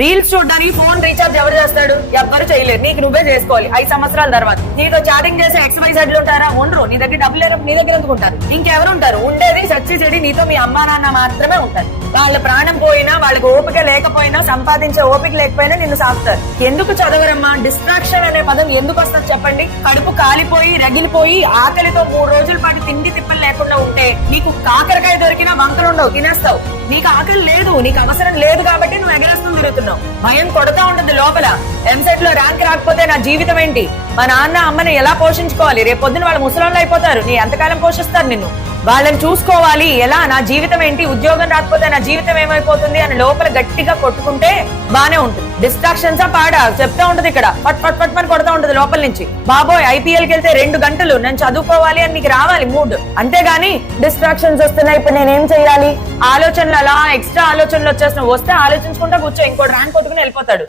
Reels చూడడానికి phone recharge ఎవరు చేస్తాడు? ఎవ్వరు చేయలేరు. నీకు నువ్వే చేసుకోవాలి 5 సంవత్సరాల తర్వాత. నీతో చాటింగ్ చేసే XYZ ఉంటారా? ఉండరు. నీ దగ్గర డబ్బులు లేరు, నీ దగ్గర ఎందుకు ఉంటారు? ఇంకెవరు ఉంటారు? ఉండేది సచ్చి చెడి నీతో మీ అమ్మా నాన్న మాత్రమే ఉంటారు. వాళ్ళ ప్రాణం పోయినా, వాళ్ళకి ఓపిక లేకపోయినా, సంపాదించే ఓపిక లేకపోయినా నిన్ను సాగుతారు. ఎందుకు చదవరమ్మా? డిస్ట్రాక్షన్ అనే పదం ఎందుకు వస్తుంది చెప్పండి? కడుపు కాలిపోయి రగిలిపోయి ఆకలితో 3 రోజుల పాటు తిండి తిప్పలు లేకుండా ఉంటే నీకు కాకరకాయ దొరికినా వంకలు ఉండవు, తినేస్తావు. నీకు ఆకలి లేదు, నీకు అవసరం లేదు కాబట్టి నువ్వు ఎగరేస్తూ తిరుగుతున్నావు. భయం కొడతా ఉంటుంది లోపల. ఎంసెట్ లో ర్యాంక్ రాకపోతే నా జీవితం ఏంటి? మా నాన్న అమ్మని ఎలా పోషించుకోవాలి? రేపు పొద్దున వాళ్ళ ముసలాళ్ళు అయిపోతారు, నీ ఎంతకాలం పోషిస్తారు నిన్ను? వాళ్ళని చూసుకోవాలి ఎలా? నా జీవితం ఏంటి? ఉద్యోగం రాకపోతే నా జీవితం ఏమైపోతుంది అని లోపల గట్టిగా కొట్టుకుంటే బానే ఉంటుంది. డిస్ట్రాక్షన్స్ పాడా చెప్తా ఉంటది ఇక్కడ, పట్ పట్ పట్ పని కొడతా ఉంటది లోపల నుంచి. బాబోయ్ IPLకి వెళ్తే 2 గంటలు నేను చదువుకోవాలి అని నీకు రావాలి మూడ్. అంతేగాని డిస్ట్రాక్షన్స్ వస్తున్నాయి, ఇప్పుడు నేనేం చెయ్యాలి ఆలోచనలు, అలా ఎక్స్ట్రా ఆలోచనలు వచ్చేస్తున్నావు. వస్తే ఆలోచించుకుంటా కూర్చో, ఇంకో ర్యాంక్ కొట్టుకుని వెళ్ళిపోతాడు.